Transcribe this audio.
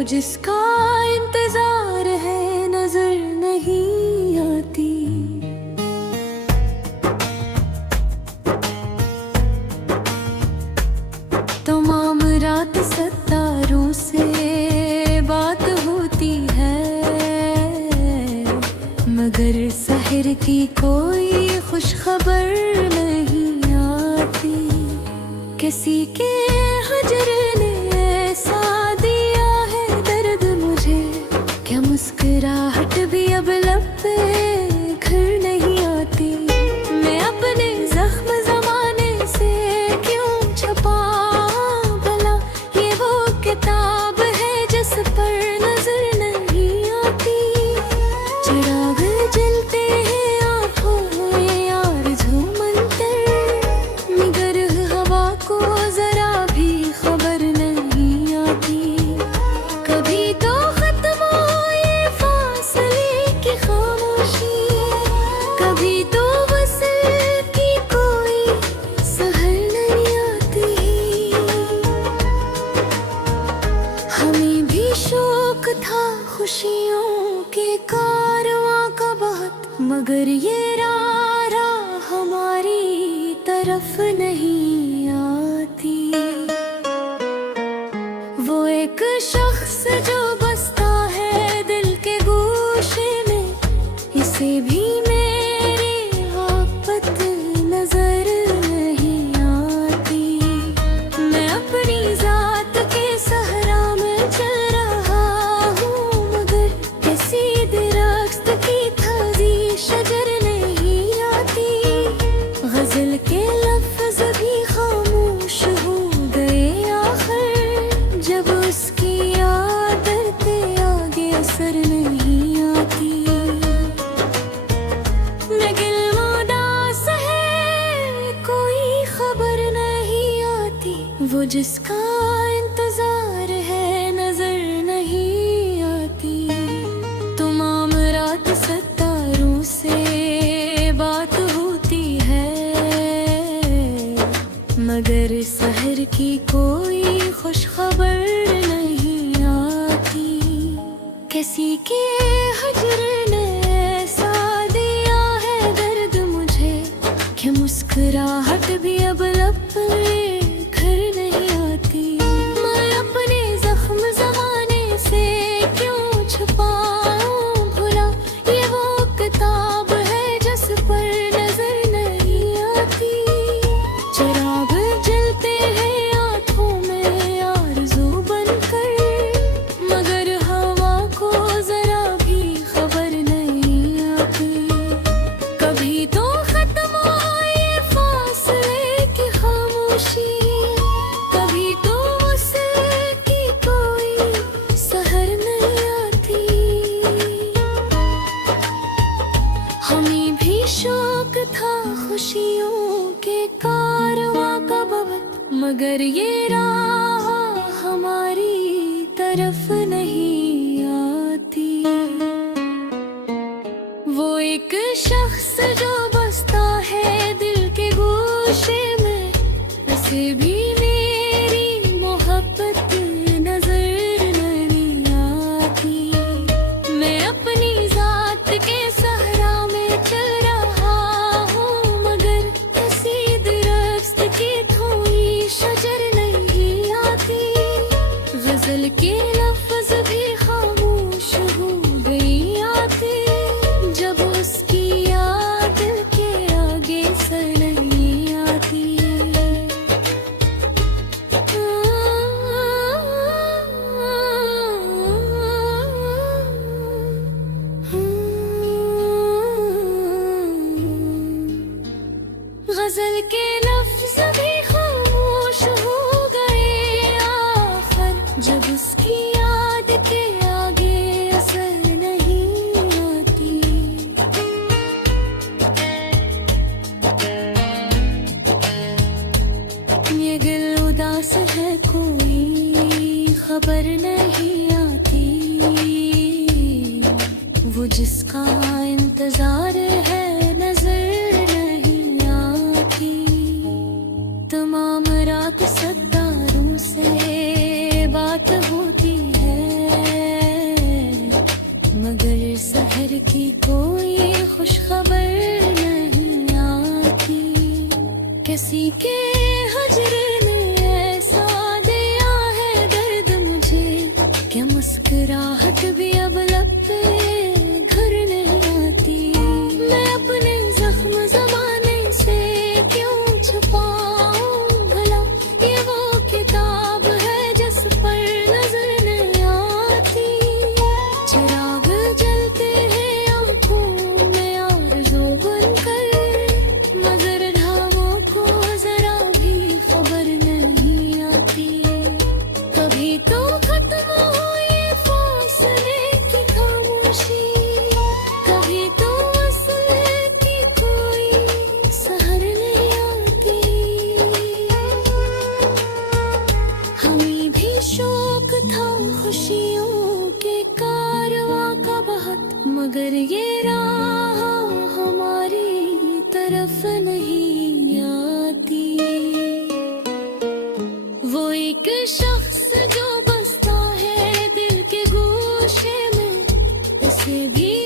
वो जिसका इंतजार है नजर नहीं आती। तमाम रात सितारों से बात होती है, मगर सहर की कोई खुश खबर नहीं आती। किसी के हजर ने ऐसा दिया है दर्द मुझे, क्या मुस्कुराहट भी अब लब पे घर नहीं आती। मैं अपने जख्म जमाने से क्यों छपा भला, ये वो किताब है जिस पर नजर नहीं आती। चिराग जलते हैं आँखों में यार झूमंतर, मगर हवा को जरा भी खबर नहीं आती। कभी तो खत्म हो ये फासले की खामोशी, कभी तो वसल की कोई सहर नहीं आती। हमें भी शौक था खुशियों के कारवां का बहुत, मगर ये राह हमारी तरफ नहीं आती। वो एक शख्स जो बसता है दिल के गोशे में, इसे भी मेरी मोहब्बत नजर नहीं आती। मैं अपनी जात के सहरा में चल रहा हूँ, मगर किसी दरख्त की ताज़ी शजर नहीं आती। गजल के लफ्ज़ भी खामोश हो गए आखिर, जब उसकी आदत आगे असर नहीं आती। मैं गिलमोदास है कोई खबर नहीं आती, वो जिसका इंतजार है नजर नहीं आती। तमाम रात सितारों से बात होती है, मगर सहर की कोई खुश खबर नहीं आती। किसी के हजर ने ऐसा दिया है दर्द मुझे, कि मुस्कुराहट भी अब लब पे घर नहीं आती। मैं अपने जख्म जमाने से क्यों छुपाऊं भला, ये वो किताब है जिस पर नजर नहीं आती। चिराग जलते हैं आँखों में आरज़ू बनकर, मगर हवा को जरा भी खबर नहीं आती। कभी तो खत्म हो ये फासले की खामोशी, कभी तो उसकी कोई सहर नहीं आती। हमें भी शौक था खुशियों के कारवां का बहुत, मगर ये राह हमारी तरफ नहीं आती। वो एक शख्स जो बसता है दिल के गोशे में, उसे भी मेरी मोहब्बत नजर नहीं आती। मैं अपनी जात के सहरा में चल रहा हूँ, मगर किसी दरख्त की थोड़ी शजर नहीं आती। गजल के लफ्ज़ भी खामोश हो गई आते, जब उसकी याद के आगे सर नहीं आती। गजल के लफ्ज़ भी खामोश हो गए आखिर, जब उसकी याद के आगे असर नहीं आती। ये दिल उदास है कोई खबर नहीं आती, वो जिसका इंतजार है नजर नहीं आती। तमाम रात सितारों से बात होती है, हमें भी शौक था खुशियों के कारवां का बहुत, मगर ये राह हमारी तरफ नहीं आती। वो एक शख्स जो बसता है दिल के गोशे में, उसे भी